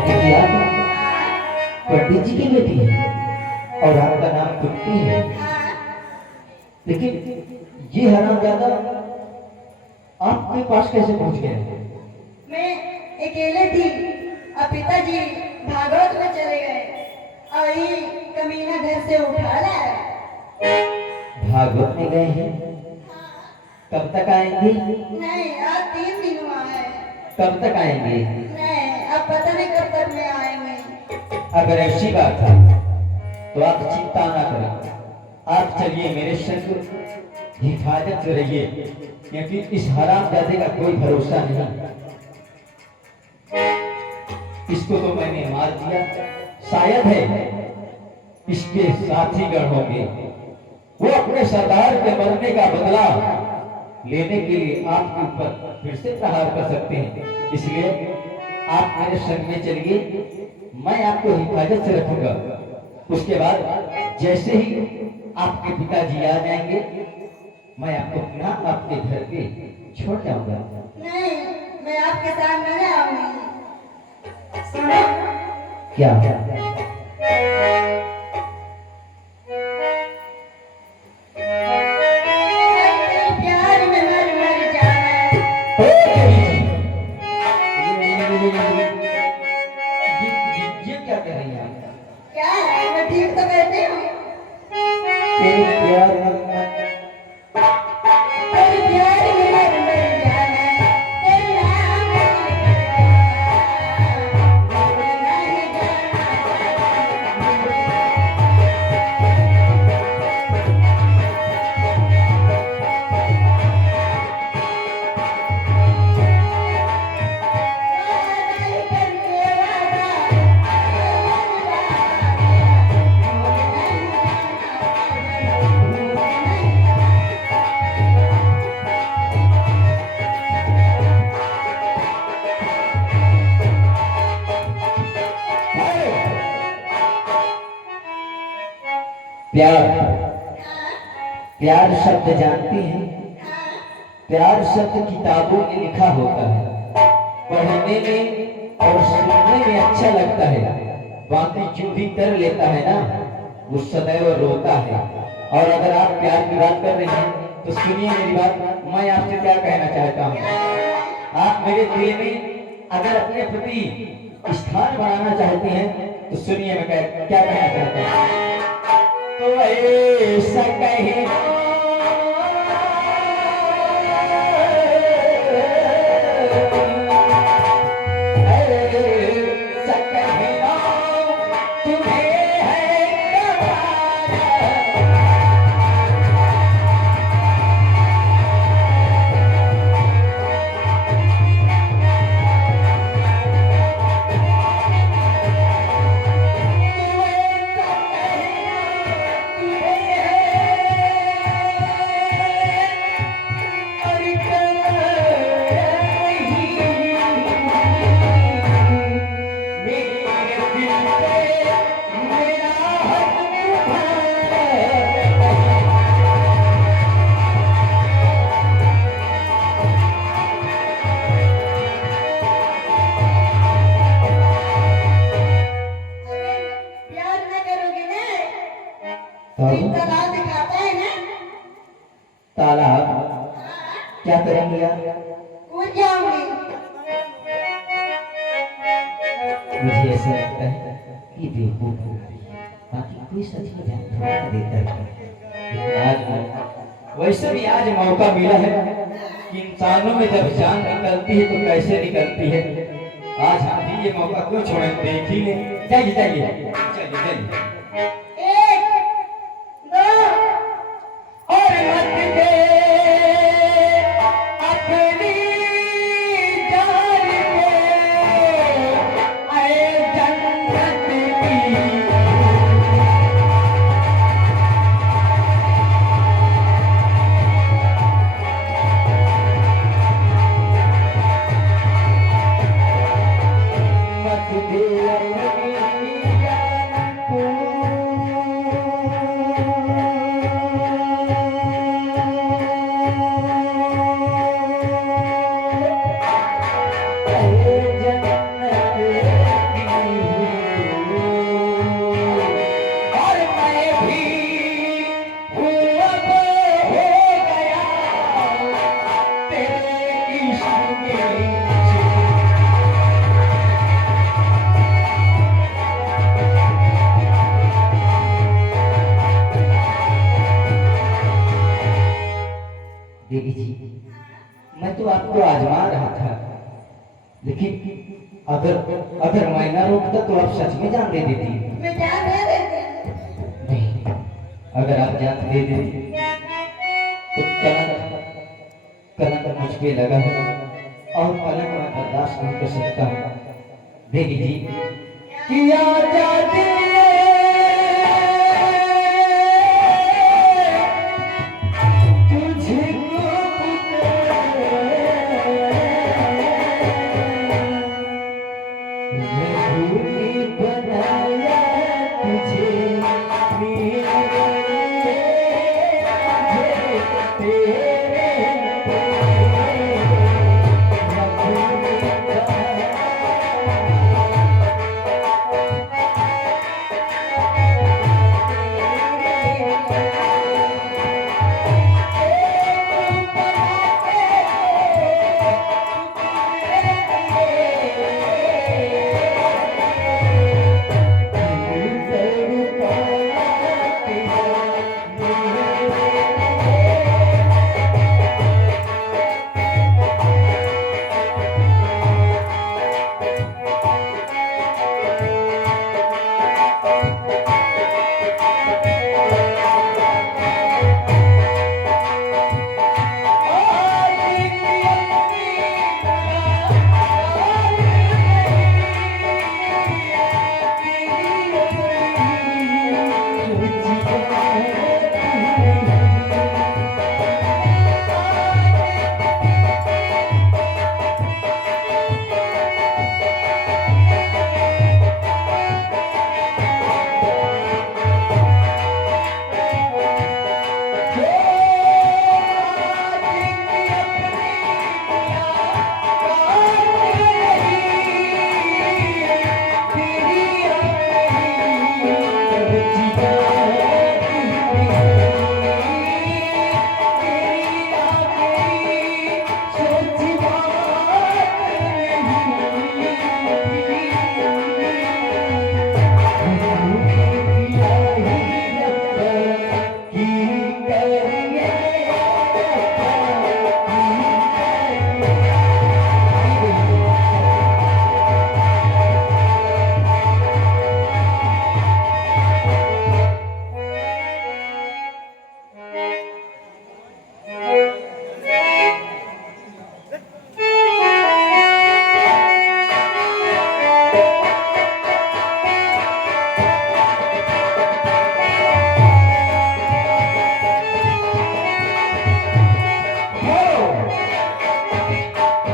कहती कि आप पंडित जी की बेटी है और आपका नाम कुट्टी है, लेकिन ये हरामजादा आपके पास कैसे पहुंच गया? मैं अकेले थी और पिताजी भागवत में चले गए और ये कमीना घर से उठा लाया। भागवत में गए हैं? कब तक आएंगे? नहीं, आज 3 दिन हुआ है। कब तक आएंगे? नहीं, अब पता नहीं कब तक मैं आएंगे। अगर ऐसी बात है तो आप चिंता ना करें, आप चलिए मेरे संग, हिफाजत से रहिए, क्योंकि इस हरामजादे का कोई भरोसा नहीं। इसको तो मैंने मार दिया, शायद है इसके साथी गण होंगे, वो अपने सरदार के मरने का बदला लेने के लिए आपके ऊपर फिर से प्रहार कर सकते हैं। इसलिए आप मेरे संग में चलिए, मैं आपको हिफाजत से रखूंगा। उसके बाद जैसे ही आपके पिताजी आ जाएंगे, मैं आपको पुनः आपके घर पे छोड़ जाऊंगा। नहीं, मैं आपके साथ नहीं आऊंगी। सुनो, क्या? प्यार में मर मर जाना है। ये क्या कह रही हैं आप? क्या है, मैं ठीक तो कहती हूँ। तेरे प्यार में तेरे प्यार में मर मर जाना है, तेरे नाम नहीं प्यार, प्यार शब्द जानती हैं? प्यार शब्द किताबों में लिखा होता है, पढ़ने में और सुनने में अच्छा लगता है, बाकी जो भी कर लेता है ना, वो सदैव रोता है। और अगर आप प्यार की बात कर रहे हैं तो सुनिए मेरी बात, मैं आपसे क्या कहना चाहता हूँ। आप मेरे दिल में अगर अपने प्रति स्थान बनाना चाहते हैं तो सुनिए मैं क्या कहना चाहता हूँ। तो ऐसा कहे प्यार न करोगे ना, एक तालाब दिखाता है ना, तालाब क्या करेंगे आप? कूद जाऊंगी। मुझे ऐसा लगता है कि बेवकूफ हो गई, बाकी कोई सच में ध्यान थोड़ा देता है। लेकिन आज वैसे भी आज मौका मिला है कि इंसानों में जब जान निकलती है तो कैसे निकलती है। आज हम भी ये मौका क्यों छोड़े, देख ही ले। जाइए जाइए चलिए चलिए। 1 2 और मत दे अपनी जान को ऐ जन्नत की। मत दे अपनी जान को अगर मैं ना रोकता तो आप सच में जान दे देती। मैं जान दे देती। नहीं, अगर आप जान दे देती तो कलंक मुझ पे लगा है और कलंक मैं बर्दाश्त नहीं कर सकता। दे दीजिए किया जाती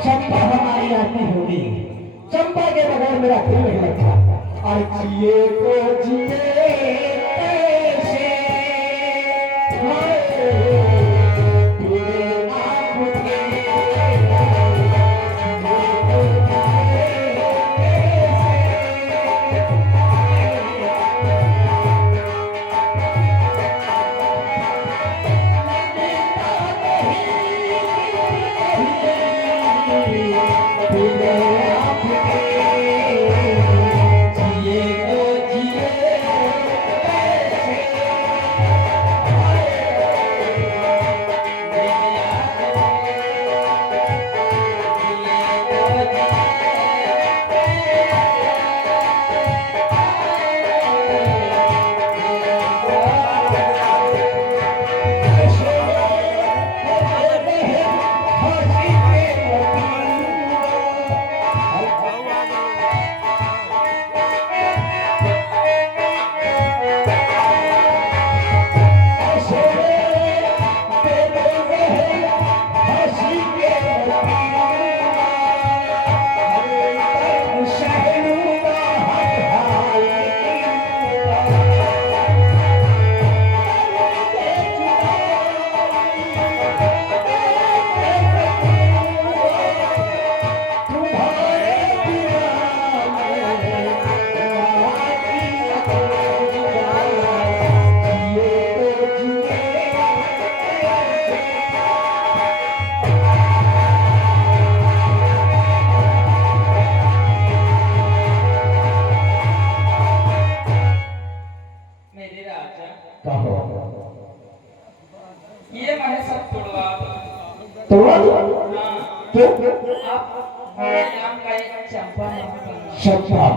चंपा हमारी आती होगी, चंपा के बगैर मेरा दिल नहीं लगता। और जिए को जिए कैसे, हाय, तेरे आँख के जिए को जिए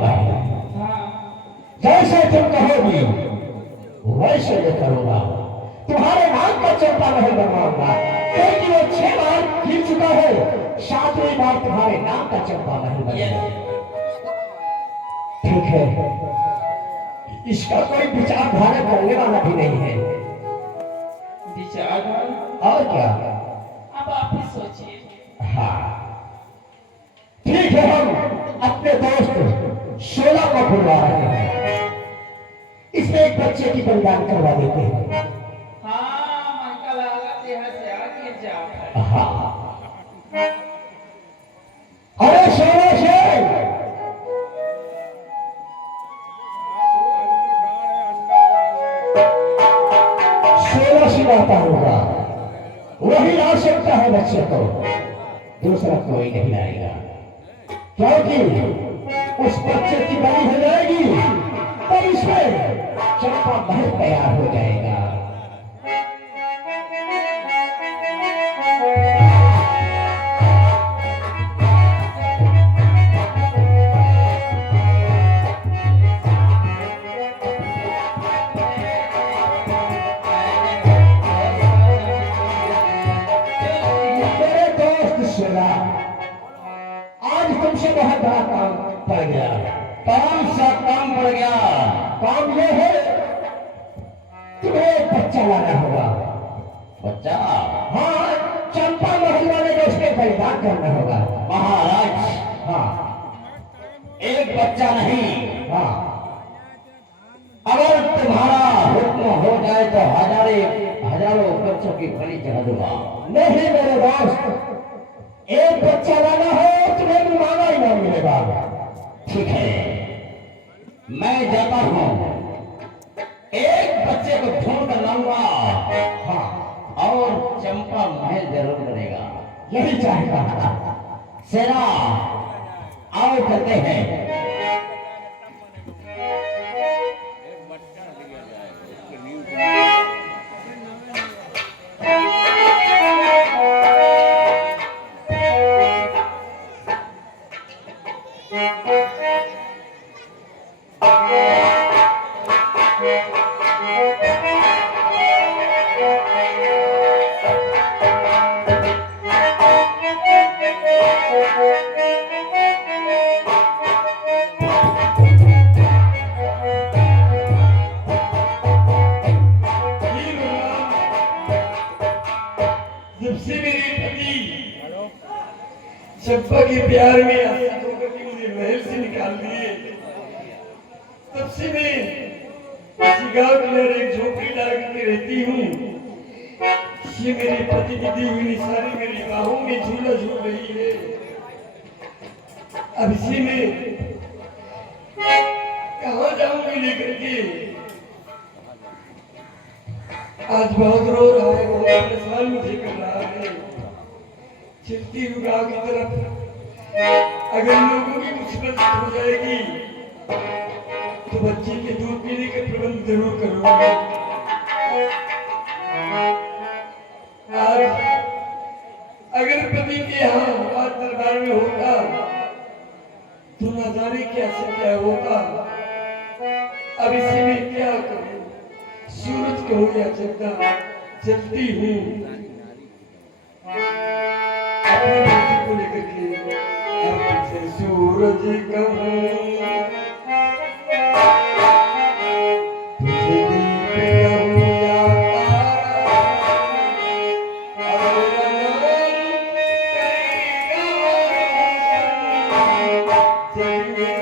महल। जैसे तुम कहोगी वैसे ये करूंगा। तुम्हारे नाम का चंपा महल बनवाऊंगा, क्योंकि वो 6 बार गिर चुका है, 7वीं बार तुम्हारे नाम का चंपा महल बनेगा। ठीक है, इसका कोई विचारधारा करने वाला भी नहीं है। विचारधारा और क्या? अब आप ही सोचिए। हाँ ठीक है, हम अपने दोस्त 16 को बुलवा रहे हैं, इसमें एक बच्चे की बलिदान करवा देते हैं। हाँ मन का लागत यहाँ से आगे जाओ। हाँ अरे 16 से आता होगा, वही ला सकता है बच्चे को, दूसरा कोई नहीं लाएगा, क्योंकि उस बच्चे की बलि हो जाएगी तो इसमें चंपा महल तैयार हो जाएगा। आज तुमसे बहुत बड़ा काम पड़ गया। कौन सा काम पड़ गया? काम ये है, तुम्हें एक बच्चा लाना होगा। बच्चा? हाँ, चंपा महल वाले को उसके बलिदान करना होगा। महाराज, हाँ, एक बच्चा नहीं, हाँ, अगर तुम्हारा हुक्म हो जाए तो हजारों बच्चों की बलि चढ़ा दूंगा। नहीं मेरे दोस्त, एक बच्चा लाना हो तुम्हें भी मांगा ही नहीं मिलेगा। ठीक है, मैं जाता हूं, एक बच्चे को ढूंढ कर लाऊंगा। हाँ, और चंपा महल जरूर बनेगा, यही चाहेगा। सेना आओ करते हैं। चंपा के प्यार में आसक्त होकर के मुझे महल से निकाल दिए, तब से मैं इसी गांव के अंदर एक झोपड़ी डाल के रहती हूँ। ये मेरे पति की दी हुई निशानी मेरी बाहों में झूला झूल रही है। अब इसी में कहाँ जाऊंगी लेकर के? आज बहुत रो रहा है, बहुत परेशान मुझे कर रहा है। चलती हूँ गाँव की तरफ, अगर लोगों की मुसीबत हो जाएगी तो बच्चे के दूध पीने का प्रबंध जरूर करूंगा। आज अगर पति के यहाँ बात दरबार में होता तो न जाने क्या से क्या होता। अब इसी में क्या करूं? सूरज को हो या चंदा, चलती हूँ अपने बेटी को लेकर के। अब से सूरज कहूं, तुझे दीप कहूं या तारा, अगर जग में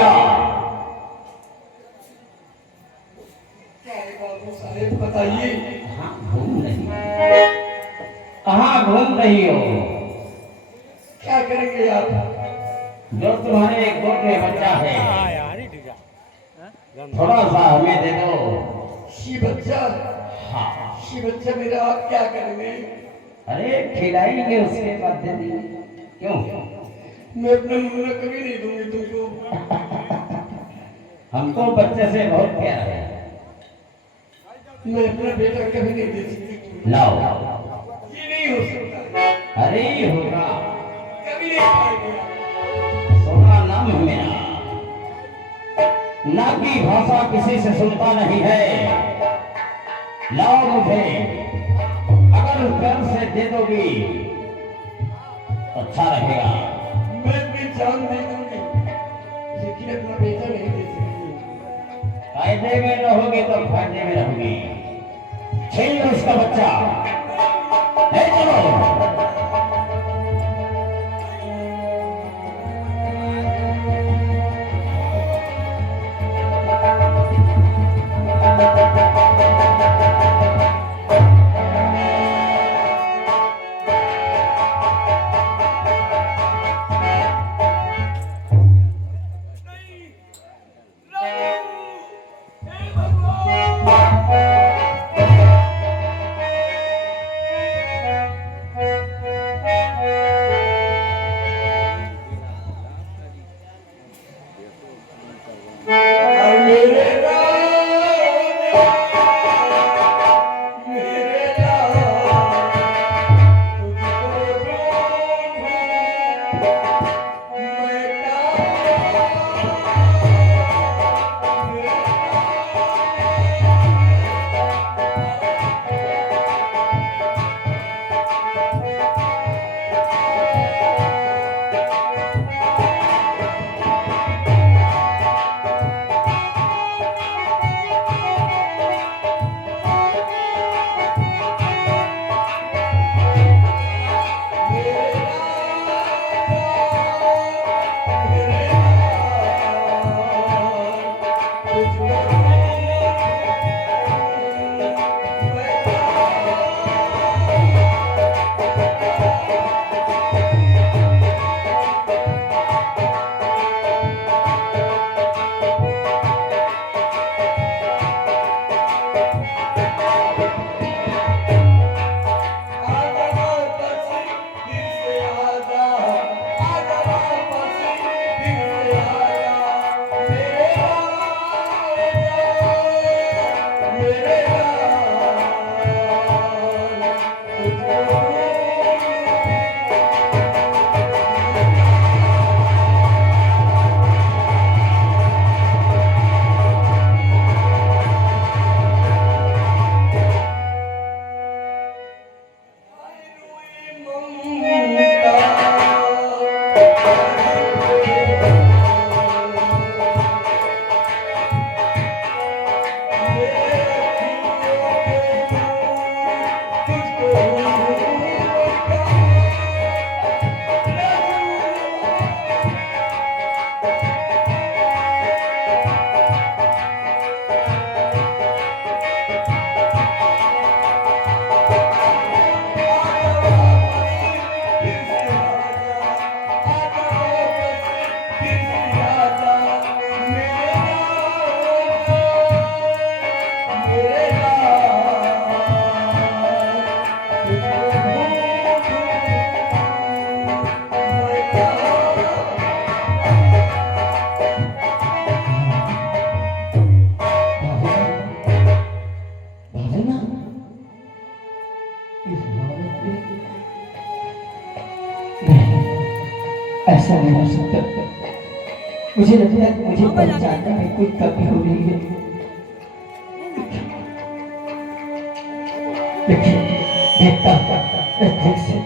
गया। क्या है बाबू साहेब बताइए। हाँ, घूम रही कहाँ घूम रही हो? क्या करेंगे आप? जो तुम्हारे एक गोद में बच्चा है, थोड़ा सा हमें दे दो। शी बच्चा, हाँ, शी बच्चा मेरा आप क्या करेंगे? अरे खिलाएंगे उसके बाद दे देंगे। क्यों? मैं अपना मुन्ना कभी नहीं दूंगी तुमको। हमको बच्चे से बहुत प्यार है। मैं अपना बेटा कभी नहीं दे सकती। लाओ। ये नहीं हो सकता। अरे ये होगा। कभी नहीं पाएंगे आप। सोना नाम है मेरा। ना की भाषा किसी से सुनता नहीं है। लाओ मुझे। अगर प्यार से दे दोगी तो अच्छा रहेगा। मैं अपनी जान दे दूंगी, लेकिन अपना बेटा नहीं दे सकती। फायदे में रहोगे तो फायदे में रहोगी। छीन लो उसका बच्चा, ले चलो। ऐसा नहीं हो सकता। मुझे लगता है मुझे पहचानने में कोई कमी हो रही है। देखिए, देखता ठीक से।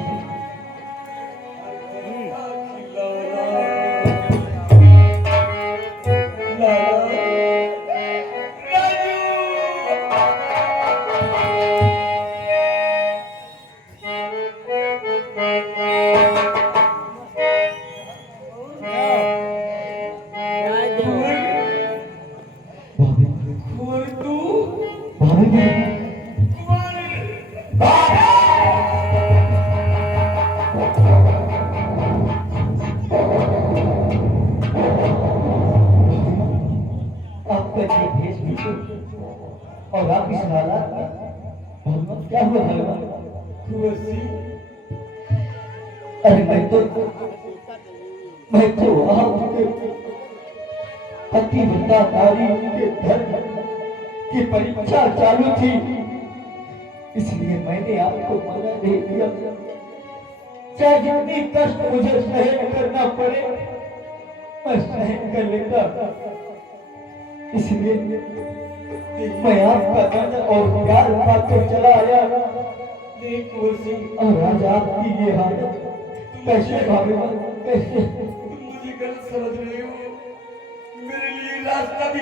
और आप इस हालात में भगवान क्या हुआ भगवान? कुंवर सिंह, अरे मैं तो आपके पतिव्रता नारी के धर्म की परीक्षा चालू थी, इसलिए मैंने आपको मना नहीं किया। चाहे जितनी कष्ट मुझे सहन करना पड़े मैं सहन कर लेता, इसलिए मैं आपका दर्द और प्यार पाकर चला आया। नहीं कुंवर सिंह, और आज आपकी ये हालत कैसे भगवान कैसे? तुम मुझे गलत समझ रहे हो। मेरे लिए रास्ता भी